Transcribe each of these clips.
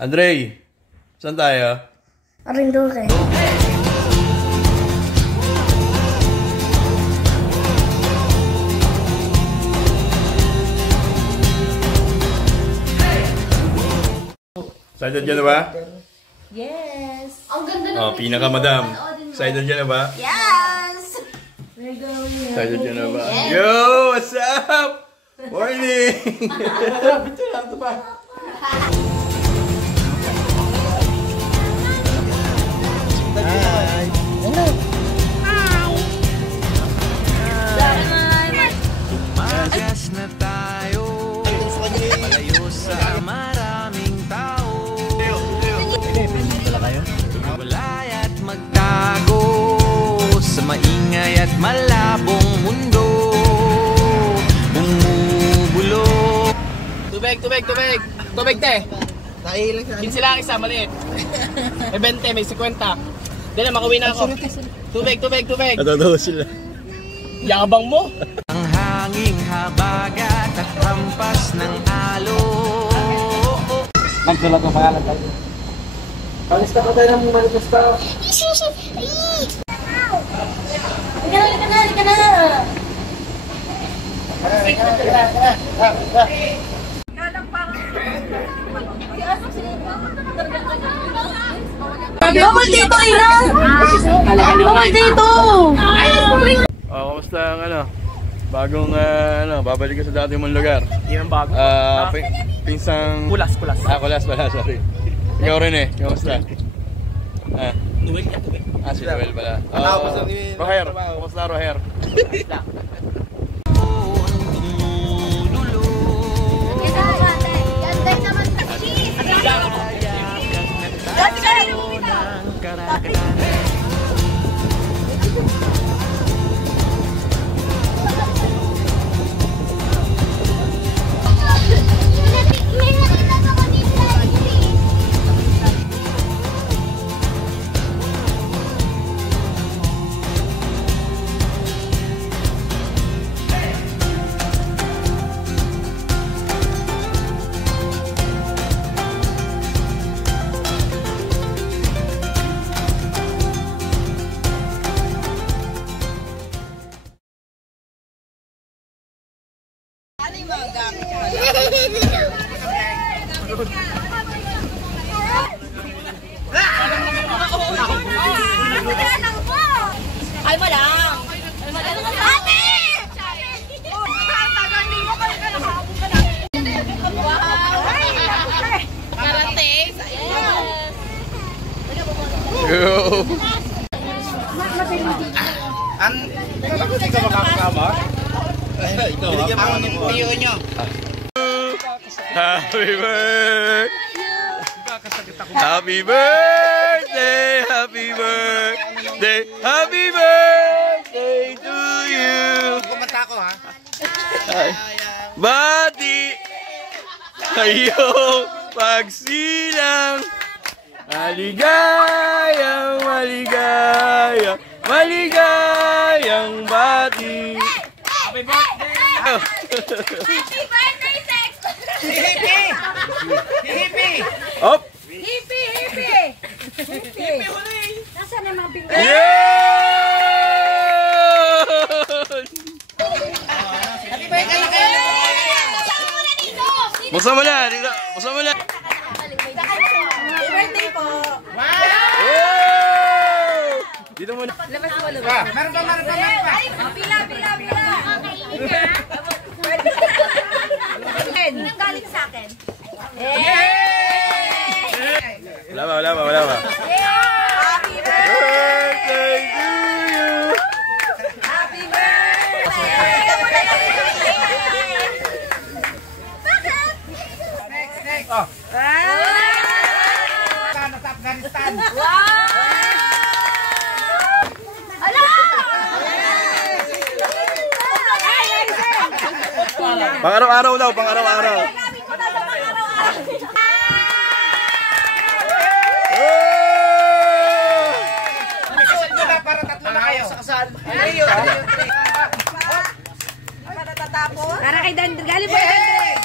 Andre, saan tayo? Marinduque. Excited ka na ba? Yes. Ang ganda ng Oh, pinaka-madam. Excited ka na ba? Yes. We're going. Excited ka na ba? Yo, what's up? Morning! Ito lang, ito pa. Hi. Hello. Tumagas na tayo, palayo sa maraming tao. Tumawalay at magtago sa maingay at malabong mundo. Bumubulong. Tubig, tubig, tubig. Tubig, te. Nailang sa 15 lang isa, maliit. May 20, may 50. Dali, makauwi na ako. Tubig, tubig, tubig. Natatawa sila. Yabang mo. Ang hanging habagat at hampas ng alo. Magsulat ang pangalan tayo. Palista ko tayo ng manifesta. Halika na. Bawal dito, Ina! Bawal dito! Oh, kamusta ang bagong babalik ka sa dati mong lugar? Yan ang bago. Pinsang... Kulas, kulas. Kulas pala, sorry. Ikaw rin kamusta? Tubig niya, tubig. Si Noel pala. Roher, kamusta Roher? Ay, malang! Ate! Karates! Yo! Hindi ka makakasama? Ikaw, ang tiyo nyo. Happy birthday! Happy birthday! Happy birthday! Happy birthday to you! Kumanta ko ha. Bati kayong pagsilang, maligayang, maligayang, maligayang bati. Happy birthday! Happy birthday, Sex! Hippie! Hippie! Up! Hippie! Hippie! Nasaan na mga bingo? Yun! Buksan mo na! Buksan mo na! Happy birthday po! Wow! Dito muna. Labas mo, labas. Meron pa. Pila! Anong galing sa akin? Wala pa. Happy Birthday to you! Happy birthday! Bakit? Next. Wow! Sa Afghanistan. Ala! Pang-araw-araw daw, pang-araw-araw. Para tatlo na kayo. Sa kasal. Para tatapos? Para kay Dandre. Galing po kay Dandre.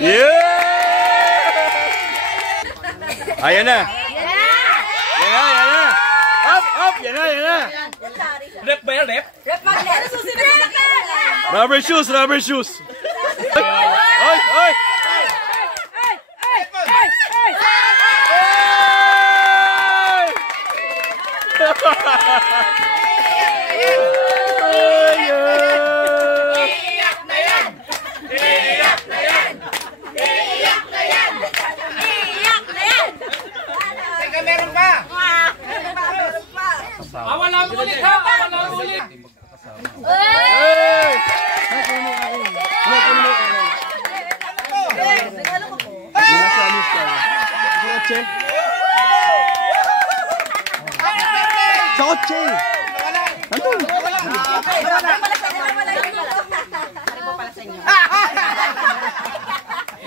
Yeah! Ayan na. Yan na, yan na. Up, up, yan na, yan na. Rep ba yan, rep? Rep magnet. Ano susunod na ka? Rubber shoes, rubber shoes. Oy, oy. Iiyak na yan! Iiyak na yan! Iiyak na yan! Iiyak na yan! Teka, meron pa! Meron pa. Awala mo ulit ha! Awala mo ulit! Hey! Regalo ko po. Nasa alis ka. Kotse. Sa kotse. Ano?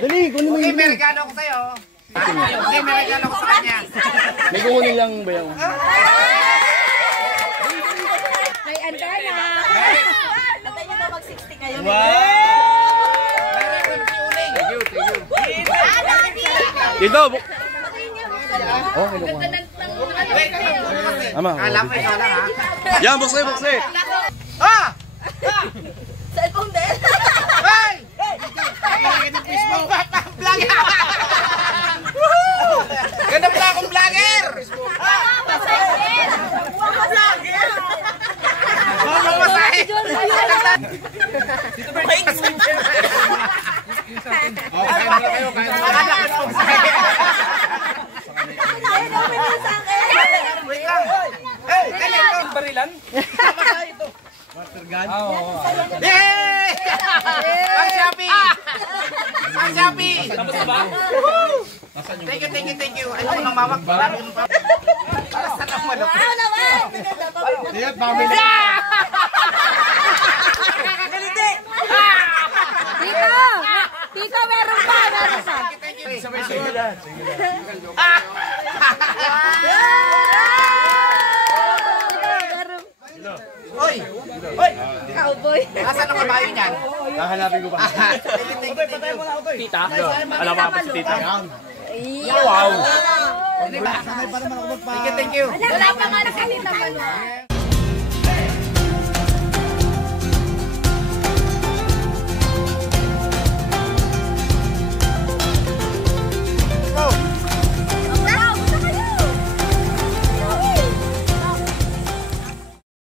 Dali, kunin mo Okay, yun. may regalo ko sa'yo. Okay, may regalo ko sa kanya. May kukunin lang ba yan? May antena. Antay nyo ba mag-60 kayo? Dito. Oh, Ama. Alam ko ikaw lang, ha? Yan, bukse, bukse. Ah! cellphone din. Hey! Facebook! Vlog! Ganda pala akong vlogger! Mga masahe! Dito ba yung messenger? Wait lang! Hey! Ganyan to! Barilan? Yay! Ang Shopee! Ang Shopee! Tapos na ba? Thank you, thank you, thank you. Ayoko nang mawag. Para sa naman ako. Ano naman? Tito! Tito, meron pa! Meron pa! Oy! Oy! Cowboy! Nasaan ang kabayo niyan? Hahanapin ko pa. Thank you, thank you. Tita? Alam mo ba si tita? Wow! Thank you, thank you. Wala pa nga nakakita pa na.